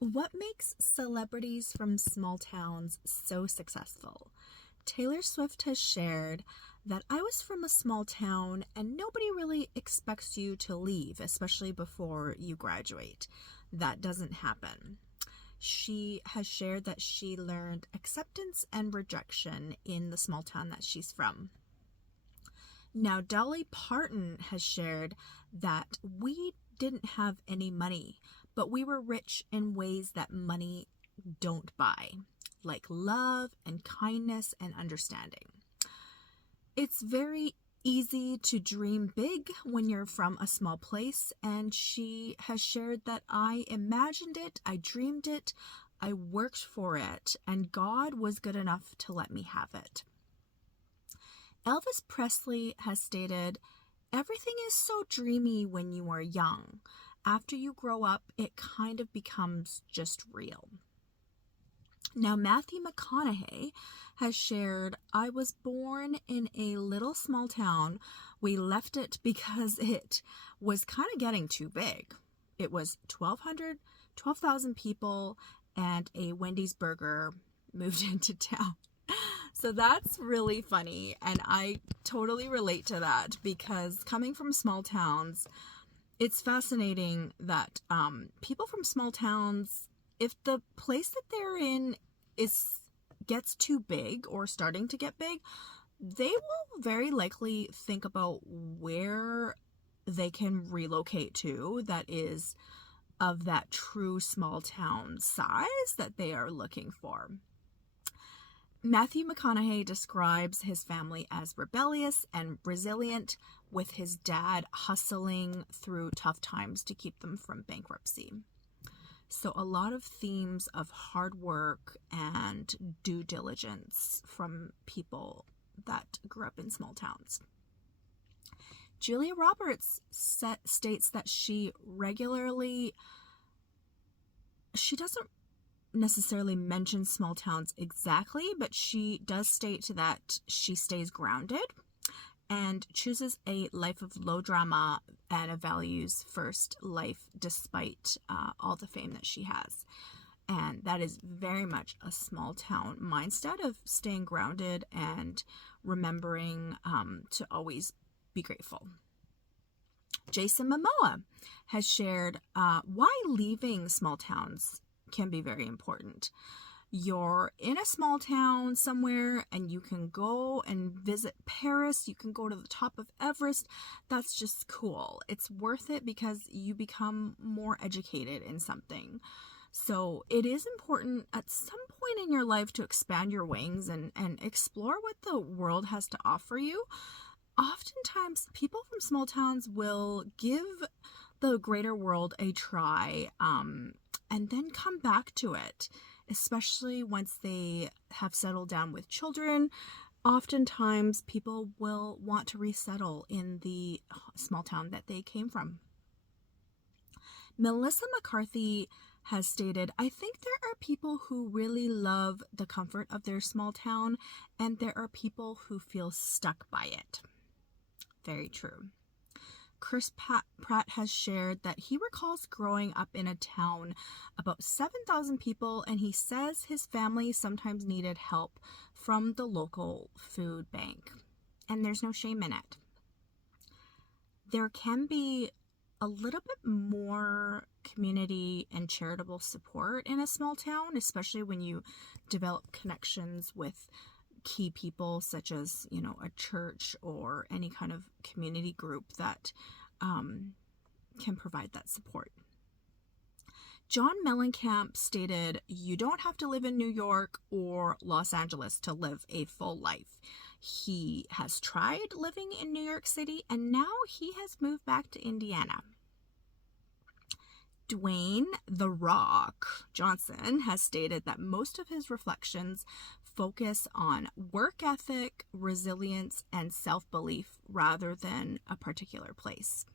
What makes celebrities from small towns so successful? Taylor Swift has shared that I was from a small town and nobody really expects you to leave, especially before you graduate. That doesn't happen. She has shared that she learned acceptance and rejection in the small town that she's from. Now, Dolly Parton has shared that we didn't have any money, but we were rich in ways that money don't buy, like love and kindness and understanding. It's very easy to dream big when you're from a small place, and she has shared that I imagined it, I dreamed it, I worked for it, and God was good enough to let me have it. Elvis Presley has stated, everything is so dreamy when you are young. After you grow up, it kind of becomes just real. Now, Matthew McConaughey has shared, I was born in a little small town. We left it because it was kind of getting too big. It was 12,000 people, and a Wendy's burger moved into town. So that's really funny, and I totally relate to that because coming from small towns, it's fascinating that people from small towns, if the place that they're in gets too big or starting to get big, they will very likely think about where they can relocate to that is of that true small town size that they are looking for. Matthew McConaughey describes his family as rebellious and resilient, with his dad hustling through tough times to keep them from bankruptcy. So a lot of themes of hard work and due diligence from people that grew up in small towns. Julia Roberts states that she doesn't necessarily mention small towns exactly, but she does state that she stays grounded and chooses a life of low drama and a values first life despite all the fame that she has. And that is very much a small town mindset of staying grounded and remembering to always be grateful. Jason Momoa has shared why leaving small towns can be very important. You're in a small town somewhere and you can go and visit Paris, you can go to the top of Everest. That's just cool. It's worth it because you become more educated in something. So it is important at some point in your life to expand your wings and explore what the world has to offer you. Oftentimes, people from small towns will give the greater world a try and then come back to it, especially once they have settled down with children. Oftentimes, people will want to resettle in the small town that they came from. Melissa McCarthy has stated, I think there are people who really love the comfort of their small town, and there are people who feel stuck by it. Very true. Chris Pratt has shared that he recalls growing up in a town about 7,000 people, and he says his family sometimes needed help from the local food bank. And there's no shame in it. There can be a little bit more community and charitable support in a small town, especially when you develop connections with key people such as, a church or any kind of community group that can provide that support. John Mellencamp stated, you don't have to live in New York or Los Angeles to live a full life. He has tried living in New York City and now he has moved back to Indiana. Dwayne "The Rock" Johnson has stated that most of his reflections focus on work ethic, resilience, and self-belief rather than a particular place.